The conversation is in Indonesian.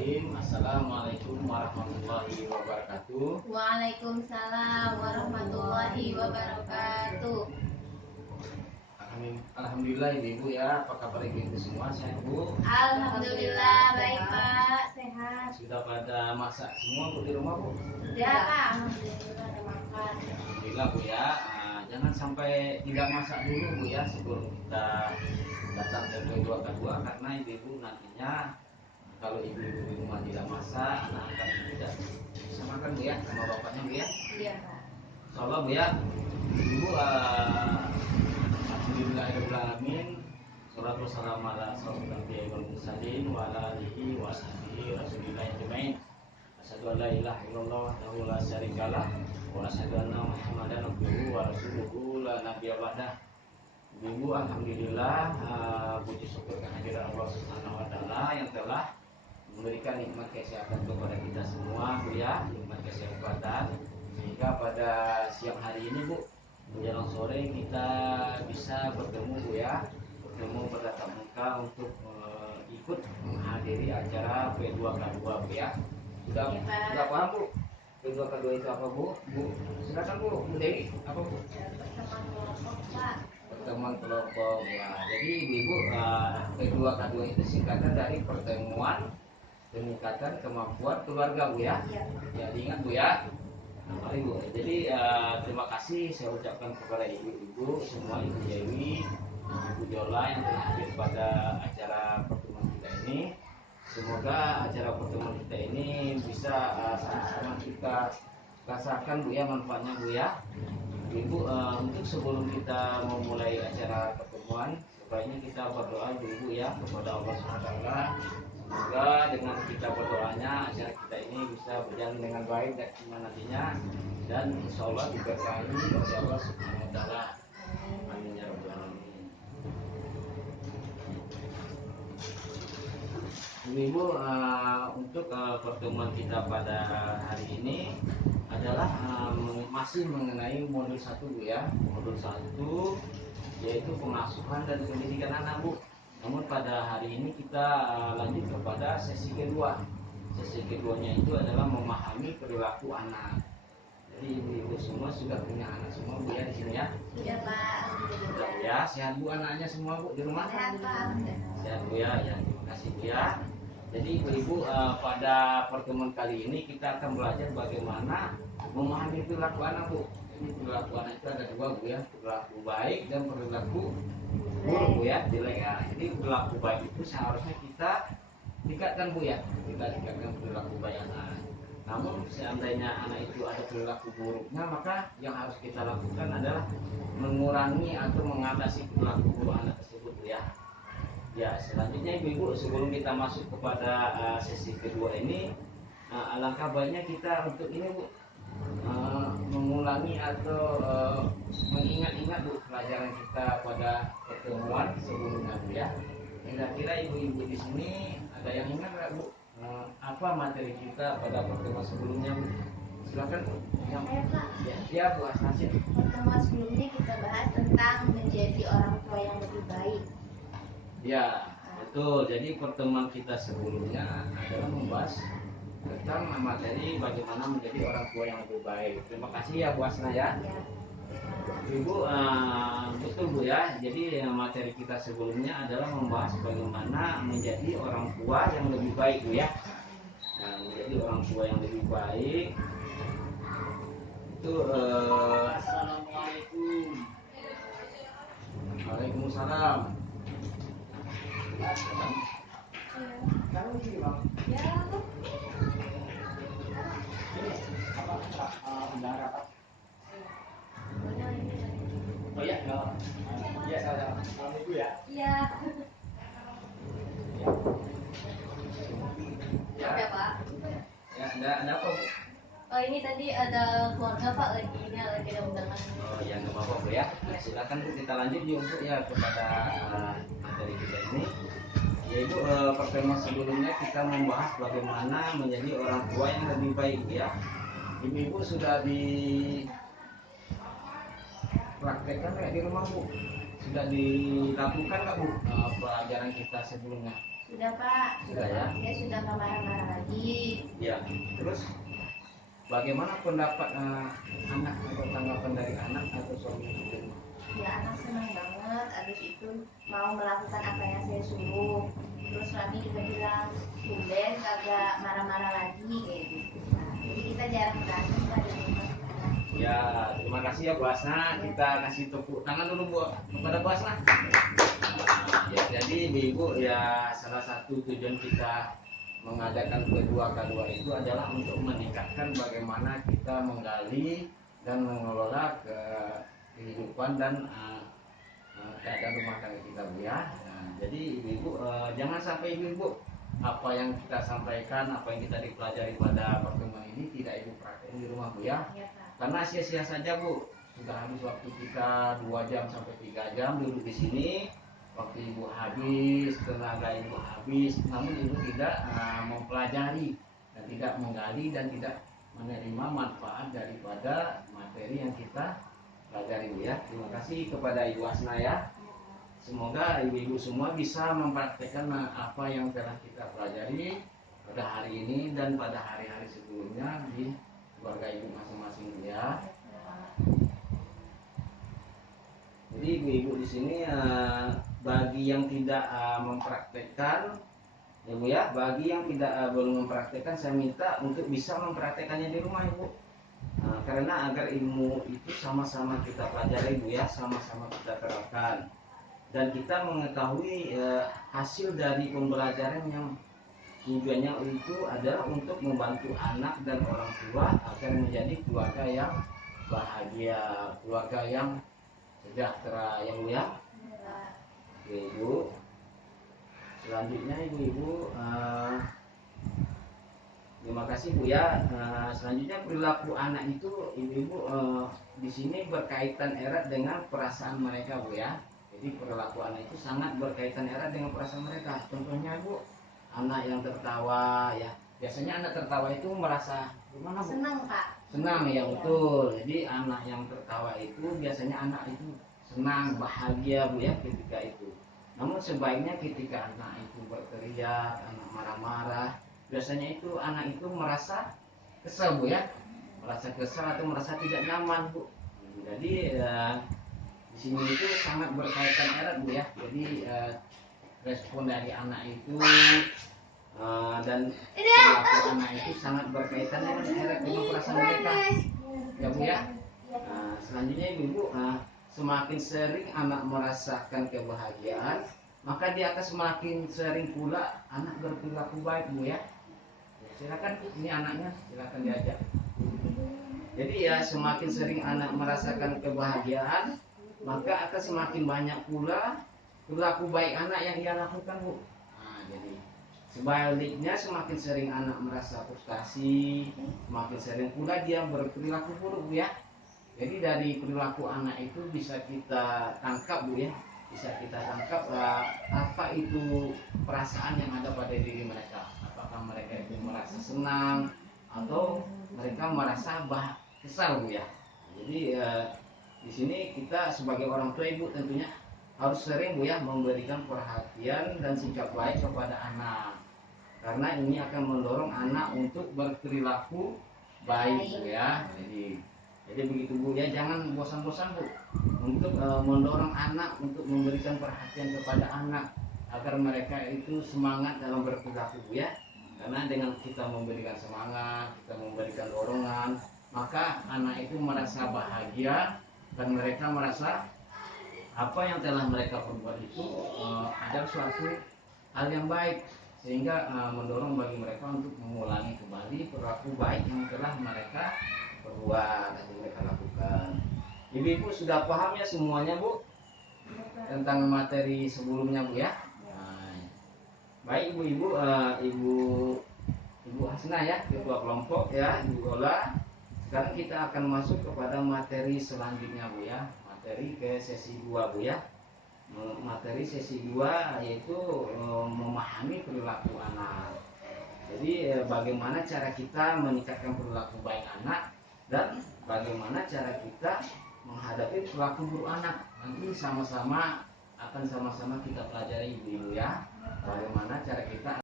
Bismillahirrahmanirrahim. Assalamualaikum warahmatullahi wabarakatuh. Waalaikumsalam warahmatullahi wabarakatuh. Alhamdulillah ibu ya, apa kabar ibu semua, sehat bu? Alhamdulillah baik Pak, sehat. Sudah pada masak semua bu di rumah bu? Sudah Pak, alhamdulillah ada makan. Alhamdulillah bu ya. Jangan sampai tidak masak dulu bu ya sebelum kita datang ke P2K2, karena ibu nantinya kalau ibu-ibu di rumah tidak masak, anak-anak tidak bisa makan bu ya sama bapaknya bu ya. Iya Pak. Insyaallah bu ya. Ibu alhamdulillahirobbilalamin. Sholatu wassalamu ala asyrofil anbiya'i wal mursalin wa ala alihi wa sahbihi rasulillah ajmain. Asyhadu an la ilaha illallah wahdahu la syarikalah wa asyhadu anna Muhammadan abduhu wa rasuluhu la nabiyya ba'dah. Ibu alhamdulillah, puji syukur kehadiran Allah Subhanahu wa taala yang telah memberikan nikmat kesehatan kepada kita semua bu ya, nikmat kesehatan, sehingga pada siang hari ini bu menjelang sore kita bisa bertemu bu ya, bertemu bertatap muka untuk ikut menghadiri acara P2K2 bu ya. Sudah paham bu P2K2 itu apa bu? Silakan bu Dewi, apa bu? Pertemuan kelompok Pak. Pertemuan kelompok ya. Jadi ibu P2K2 itu singkatan dari pertemuan peningkatan kemampuan keluarga bu ya. Ya diingat bu ya. Mari bu. Jadi terima kasih saya ucapkan kepada ibu-ibu semua, Ibu Dewi, Ibu Jola yang telah hadir pada acara pertemuan kita ini. Semoga acara pertemuan kita ini bisa sama-sama kita rasakan bu ya manfaatnya bu ya. Ibu, untuk sebelum kita memulai acara pertemuan, sebaiknya kita berdoa dulu ya kepada Allah SWT. Semoga dengan kita berdoanya acara kita ini bisa berjalan dengan baik dan nantinya, dan insya Allah diberkahi oleh Allah Subhanahu Wa Taala. Amin ya rabbal alamin. Ibu, untuk pertemuan kita pada hari ini adalah masih mengenai modul 1 bu ya. Modul 1 yaitu pengasuhan dan pendidikan anak bu. Namun pada hari ini kita lanjut kepada sesi kedua. Sesi keduanya itu adalah memahami perilaku anak. Jadi ibu-ibu semua sudah punya anak semua bu ya di sini ya. Sudah Pak. Sudah ya. Sehat bu anaknya semua bu di rumah? Sehat Pak. Sehat bu ya. Ya terima kasih bu ya. Jadi ibu-ibu, pada pertemuan kali ini kita akan belajar bagaimana memahami perilaku anak bu. Ini perilaku anak itu ada dua bu ya, perilaku baik dan perilaku buruk bu ya, jelek ya. Jadi perilaku baik itu seharusnya kita tingkatkan bu ya, kita tingkatkan perilaku baik anak. Namun seandainya anak itu ada perilaku buruknya, maka yang harus kita lakukan adalah mengurangi atau mengatasi perilaku buruk anak tersebut bu ya. Ya, selanjutnya ibu-ibu, sebelum kita masuk kepada sesi kedua ini, alangkah baiknya kita untuk ini bu, mengulangi atau mengingat-ingat bu pelajaran kita pada pertemuan sebelumnya bu ya. Kira-kira ibu-ibu di sini ada yang ingat nggak bu, apa materi kita pada pertemuan sebelumnya bu? Silakan bu. Saya Pak. Ya bu Asnasin. Pertemuan sebelumnya kita bahas tentang menjadi orang tua yang lebih baik. Ya, betul. Jadi pertemuan kita sebelumnya adalah membahas tentang materi bagaimana menjadi orang tua yang lebih baik. Terima kasih ya Bu Asna ya. Ibu, betul Bu ya. Jadi materi kita sebelumnya adalah membahas bagaimana menjadi orang tua yang lebih baik Bu ya. Nah, menjadi orang tua yang lebih baik itu Assalamualaikum. Waalaikumsalam. Kamu di mana? Ya. Oh ya, iya sama-sama. Salam ibu ya. Iya. Ada Pak. Ya, ada apa bu? Oh ini tadi ada keluarga Pak lagi ada undangan. Oh ya, nggak apa-apa bu ya. Silakan bu, kita lanjut yuk bu ya kepada materi kita ini. Yaitu pertemuan sebelumnya kita membahas bagaimana menjadi orang tua yang lebih baik ya. Ibu-ibu sudah dipraktekkan kayak di rumah bu? Sudah dilakukan nggak bu pelajaran kita sebelumnya? Sudah Pak, Sudah ya. Dia sudah nggak marah-marah lagi. Ya. Terus bagaimana pendapat anak atau tanggapan dari anak atau suami istri? Ya anak senang banget, habis itu mau melakukan apa yang saya suruh. Terus suami juga bilang, tumben kagak marah-marah lagi kayak gitu. Nah, jadi kita jarang berantem Pak di rumah sekarang. Ya, terima kasih ya Bu Asna. Kita kasih tepuk tangan dulu Bu kepada Bu Asna. Ya, jadi Ibu ya salah satu tujuan kita mengadakan K2K2 itu adalah untuk meningkatkan bagaimana kita menggali dan mengelola kehidupan dan keadaan rumah tangga kita Bu ya. Nah, jadi Ibu jangan sampai Ibu apa yang kita sampaikan, apa yang kita dipelajari pada pertemuan ini tidak Ibu praktekkan di rumah Bu ya. Ya, Pak. Karena sia-sia saja Bu, sudah habis waktu kita 2 jam sampai 3 jam duduk di sini, waktu Ibu habis, tenaga Ibu habis, namun Ibu tidak mempelajari dan tidak menggali dan tidak menerima manfaat daripada materi yang kita pelajari Bu ya. Terima kasih kepada Ibu Asna ya. Semoga ibu-ibu semua bisa mempraktekkan apa yang telah kita pelajari pada hari ini dan pada hari-hari sebelumnya di keluarga ibu masing-masing ya. Jadi ibu-ibu di sini bagi yang tidak mempraktekkan ya Bu ya, bagi yang tidak belum mempraktekkan saya minta untuk bisa mempraktekannya di rumah Ibu. Karena agar ilmu itu sama-sama kita pelajari Bu ya, sama-sama kita terapkan. Dan kita mengetahui hasil dari pembelajaran yang tujuannya itu adalah untuk membantu anak dan orang tua agar menjadi keluarga yang bahagia, keluarga yang sejahtera ya Bu ya. Oke Ibu. Selanjutnya ibu-ibu terima kasih Bu ya. Selanjutnya perilaku anak itu ibu-ibu di sini berkaitan erat dengan perasaan mereka Bu ya. Jadi perilaku anak itu sangat berkaitan erat dengan perasaan mereka. Contohnya Bu, anak yang tertawa ya. Biasanya anak tertawa itu merasa gimana Bu? Senang Pak. Senang ya betul. Jadi anak yang tertawa itu biasanya anak itu senang, bahagia Bu ya ketika itu. Namun sebaiknya ketika anak itu berteriak, anak marah-marah, biasanya itu anak itu merasa kesal Bu ya. Merasa kesal atau merasa tidak nyaman Bu. Jadi di sini itu sangat berkaitan erat Bu ya. Jadi respon dari anak itu dan perilaku anak itu sangat berkaitan dengan erat dengan perasaan mereka. Ya Bu ya. Selanjutnya Ibu, semakin sering anak merasakan kebahagiaan, maka dia akan semakin sering pula anak berperilaku baik Bu ya. Silakan ini anaknya, silakan diajak. Jadi ya semakin sering anak merasakan kebahagiaan, maka akan semakin banyak pula perilaku baik anak yang ia lakukan Bu. Jadi sebaliknya semakin sering anak merasa frustasi, semakin sering pula dia berperilaku buruk Bu ya. Jadi dari perilaku anak itu bisa kita tangkap Bu ya, bisa kita tangkap apa itu perasaan yang ada pada diri mereka. Apakah mereka itu merasa senang atau mereka merasa kesal Bu ya. Jadi di sini kita sebagai orang tua Ibu tentunya harus sering Bu ya memberikan perhatian dan sikap baik kepada anak. Karena ini akan mendorong anak untuk berperilaku baik Bu ya. Jadi begitu Bu ya, jangan bosan-bosan Bu untuk mendorong anak untuk memberikan perhatian kepada anak agar mereka itu semangat dalam berperilaku Bu ya. Karena dengan kita memberikan semangat, kita memberikan dorongan, maka anak itu merasa bahagia dan mereka merasa apa yang telah mereka perbuat itu adalah suatu hal yang baik, sehingga mendorong bagi mereka untuk mengulangi kembali perilaku baik yang telah mereka perbuat dan mereka lakukan. Ibu-ibu sudah paham ya semuanya Bu tentang materi sebelumnya Bu ya. Baik ibu-ibu, Ibu Hasna ya, ketua kelompok ya, Ibu Ola. Sekarang kita akan masuk kepada materi selanjutnya Bu ya, materi ke sesi 2 Bu ya. Materi sesi 2 yaitu memahami perilaku anak. Jadi bagaimana cara kita meningkatkan perilaku baik anak dan bagaimana cara kita menghadapi perilaku buruk anak. Nanti sama-sama akan sama-sama kita pelajari ibu-ibu ya, bagaimana cara kita